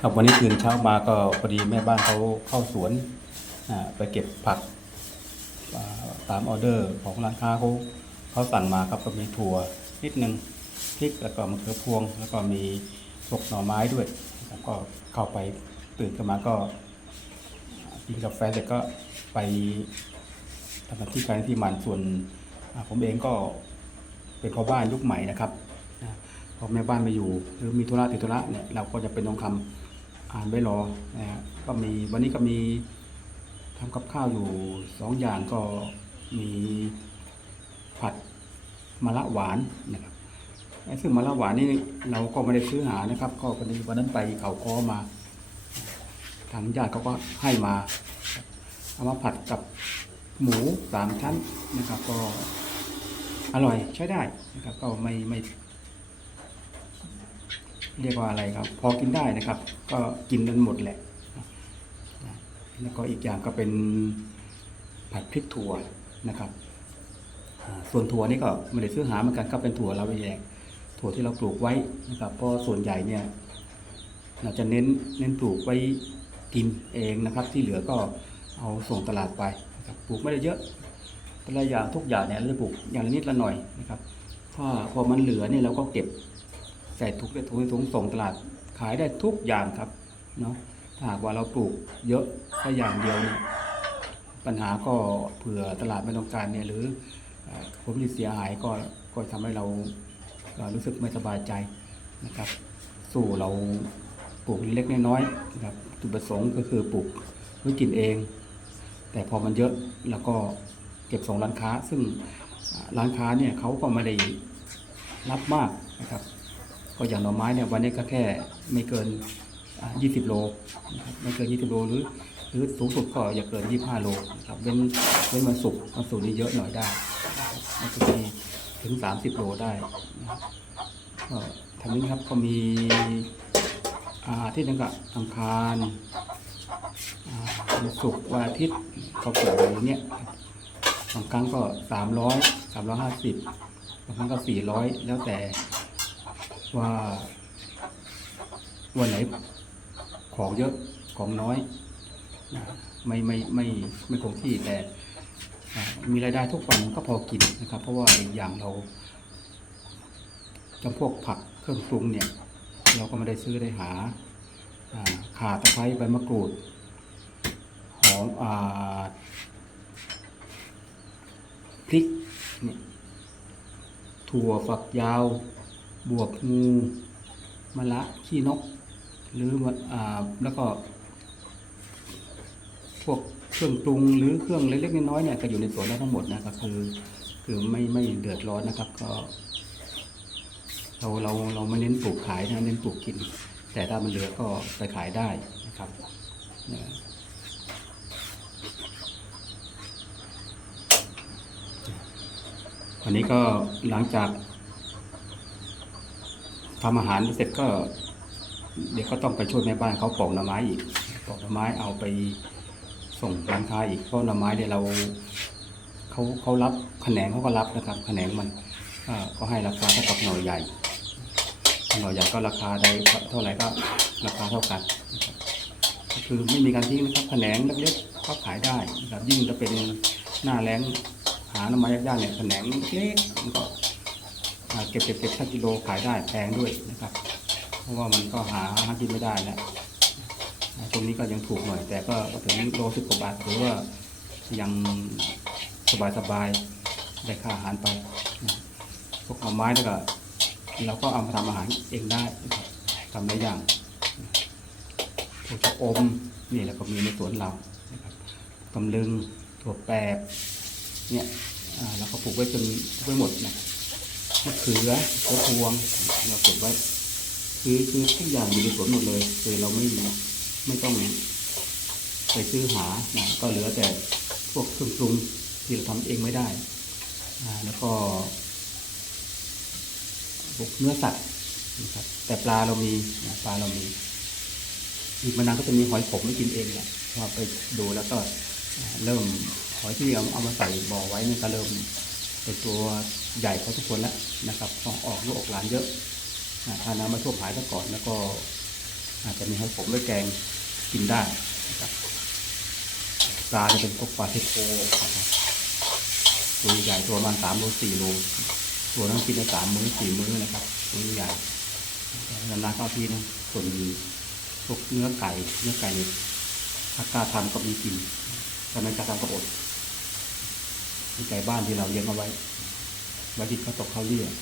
ครับวันนี้ตื่นเช้ามาก็พอดีแม่บ้านเขาเข้าสวนไปเก็บผักตามออเดอร์ของร้านค้าเขาเขาสั่งมาครับก็มีถั่วนิดนึงพริกแล้วก็มะเขือพวง แล้วก็มีพวกหน่อไม้ด้วยนะครับก็เข้าไปตื่นขึ้นมาก็กินกาแฟเสร็จก็ไปทำหน้าที่การที่มันส่วนผมเองก็เป็นพ่อบ้านยุคใหม่นะครับพอแม่บ้านไม่อยู่หรือมีธุระติดธุระเนี่ยเราก็จะเป็นต้องทำ อ่านไว้รอนะฮะก็มีวันนี้ก็มีทำกับข้าวอยู่สองอย่างก็มีผัดมะระหวานนะครับไอ้ซึ่งมะระหวานนี่เราก็ไม่ได้ซื้อหานะครับ ก็พอดีวันนั้นไปเขาค้อมาทางญาติเขาก็ให้มาเอามาผัดกับหมูสามชั้นนะครับ ก็อร่อยใช้ได้นะครับ ก็ไม่ไม่ เรียกว่าอะไรครับ พอกินได้นะครับ ก็กินกันหมดแหละ แล้วก็อีกอย่างก็เป็นผัดพริกถั่วนะครับ ส่วนถั่วนี่ก็ไม่ได้ซื้อหาเหมือนกันก็เป็นถั่วเราเองถั่วที่เราปลูกไว้นะครับเพราะส่วนใหญ่เนี่ยเราจะเน้นเน้นปลูกไว้กินเองนะครับ ที่เหลือก็เอาส่งตลาดไปนะครับปลูกไม่ได้เยอะแต่ละอย่างทุกอย่างเนี่ยเราจะปลูกอย่างละนิดละหน่อยนะครับ ถ้าพอมันเหลือเนี่ยเราก็เก็บ ใส่ถุงใส่ถุงส่งส่งตลาดขายได้ทุกอย่างครับเนาะถ้าหากว่าเราปลูกเยอะแค่อย่างเดียวเนี่ยปัญหาก็เผื่อตลาดไม่ต้องการเนี่ยหรือผลผลิตเสียหายก็ก็ทำให้เรารู้สึกไม่สบายใจนะครับ สู้เราปลูกเล็กน้อยๆนะครับจุดประสงค์ก็คือปลูกเพื่อกินเอง แต่พอมันเยอะแล้วก็เก็บส่งร้านค้า ซึ่งร้านค้าเนี่ยเขาก็ไม่ได้รับมากนะครับ ก็อย่างหน่อไม้เนี่ยวันนี้ก็แค่ไม่เกิน 20 โลนะครับไม่เกิน 20 โลหรือหรือสูงสุดก็อย่าเกิน 25 โลนะครับเว้นเว้นวันศุกร์วันศุกร์นี่เยอะหน่อยได้นะครับวันศุกร์นี่ถึง 30 โลได้ก็ทำนี้ครับก็มีอาที่นั่นก็อังคารวันศุกร์วันอาทิตย์ก็เปิดอย่างเนี้ยบางครั้งก็ 300 350บางครั้งก็ 400 แล้วแต่ ว่าวันไหนของเยอะของน้อยนะไม่ไม่ไม่ไม่คงที่แต่มีรายได้ทุกวันก็พอกินนะครับ เพราะว่าอีกอย่างเราจำพวกผักเครื่องปรุงเนี่ย เราก็ไม่ได้ซื้อได้หาข่าตะไคร้ใบมะกรูดหอมอพริกนี่ถั่วฝักยาว บวบงูมะละขี้นก หรืออ่าแล้วก็พวกเครื่องปรุงหรือเครื่องเล็กๆน้อยๆเนี่ยก็อยู่ในสวนเราทั้งหมดนะครับคือคือไม่ไม่เดือดร้อนนะครับ ก็ เราเราเราไม่เน้นปลูกขายนะเน้นปลูกกิน แต่ถ้ามันเหลือก็ไปขายได้นะครับวันนี้ก็หลังจาก ทำอาหารเสร็จก็ เดี๋ยวก็ต้องไปช่วยแม่บ้านเขาปอกหน่อไม้อีกปอกหน่อไม้เอาไปส่งร้านค้าอีกเพราะหน่อไม้เนี่ยเราเขาเขารับแขนงเขาก็รับนะครับแขนงมันก็ให้ราคาเท่ากับหน่อใหญ่หน่อใหญ่ก็ราคาได้เท่าไหร่ก็ราคาเท่ากันคือไม่มีการทิ้งนะครับแขนงเล็กๆก็ขายได้นะครับยิ่งจะเป็นหน้าแล้งหาหน่อไม้ยากๆเนี่ยแขนงเล็กมันก็ เก็บเก็บเก็บถ้ากิโลขายได้แพงด้วยนะครับ เพราะว่ามันก็หาหากินไม่ได้แล้วอ่าตรงนี้ก็ยังถูกหน่อย แต่ก็ถึงโลสิบกว่าบาทถือว่ายังสบายสบายๆได้ค่าอาหารไปพวกหน่อไม้แล้วก็เราก็เอามาทำอาหารเองได้นะครับทำหลายอย่างพวกอมนี่แล้วก็มีในสวนเรานะครับตำลึงถั่วแปบเนี่ยเราก็ปลูกไว้จนไว้หมดนะ มะเขือมะพวงเราปลูกไว้ คือคือทุกอย่างอยู่ในสวนหมดเลยคือเราไม่ไม่ต้องไปซื้อหานะก็เหลือแต่พวกเครื่องปรุงที่เราทำเองไม่ได้แล้วก็พวกเนื้อสัตว์นะครับแต่ปลาเรามีนะปลาเรามีอีกมานานก็จะมีหอยขมไม่กินเองแหละพอไปดูแล้วก็เริ่มหอยที่เอาเอามาใส่บ่อไว้นี่ก็เริ่ม เป็นตัวใหญ่พอทุกคนแล้วนะครับออกออกลูกออกหลานเยอะนะทาน้ำมาท่วมหายซะก่อนแล้วก็อาจจะมีให้ผมด้วยแกงกินได้นะครับปลาจะเป็นพวกปลาเทโพนะครับตัวใหญ่ตัวประมาณสามโลสี่โลตัวนั้นกินได้สามมื้อสี่มื้อนะครับตัวใหญ่นานๆเข้าทีนึงส่วนพวกเนื้อไก่เนื้อไก่นี่ถ้ากล้าทำก็มีกินถ้าไม่กล้าทำก็อด มีไก่บ้านที่เราเลี้ยงเอาไว้ไว้ที่เขาตกเขาวเรียก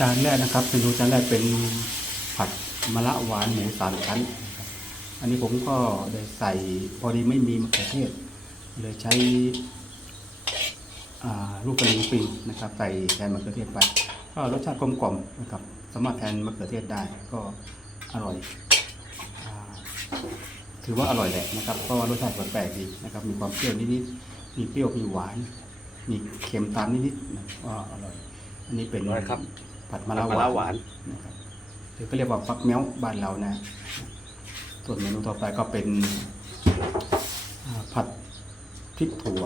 จานแรกนะครับเมนูจานแรกเป็นผัดมะระหวานหมูสามชั้น อันนี้ผมก็ได้ใส่พอดีไม่มีมะเขือเทศเลยใช้ลูกกระลิงปิงนะครับใส่แทนมะเขือเทศไปก็รสชาติกลมกล่อมนะครับสามารถแทนมะเขือเทศได้ก็อร่อยอถือว่าอร่อยแหละนะครับเพราะว่ารสชาติแปลกดีนะครับมีความเปรี้ยวนิดๆมีเปรี้ยวมีหวาน มีเค็มตามนิดๆนะก็อร่อย อันนี้เป็นครับ ผัดมะมะระระหหวาวานนนะครับหรือก็เรียกว่าฟักแม้วบ้านเรานะ ส่วนเมนูต่อไปก็เป็นอ่าผัดพริกถั่ว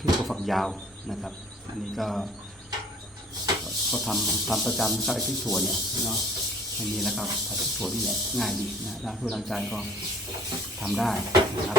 พริกถั่วฝักยาวนะครับ อันนี้ก็ก็ทำทำประจำนะครับไอ้พริกถั่วเนี่ยเนาะอันนี้แล้วก็ผัดพริกถั่วนี่แหละง่ายดีนะล้างถ้วยล้างจานก็ทำได้นะครับ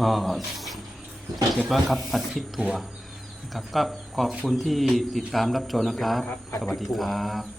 ก็เสร็จเรียบร้อยครับผัดพริกถั่วนะครับก็ขอบคุณที่ติดตามรับชมนะครับครับผัดสพริกถั่ววัสดีครับ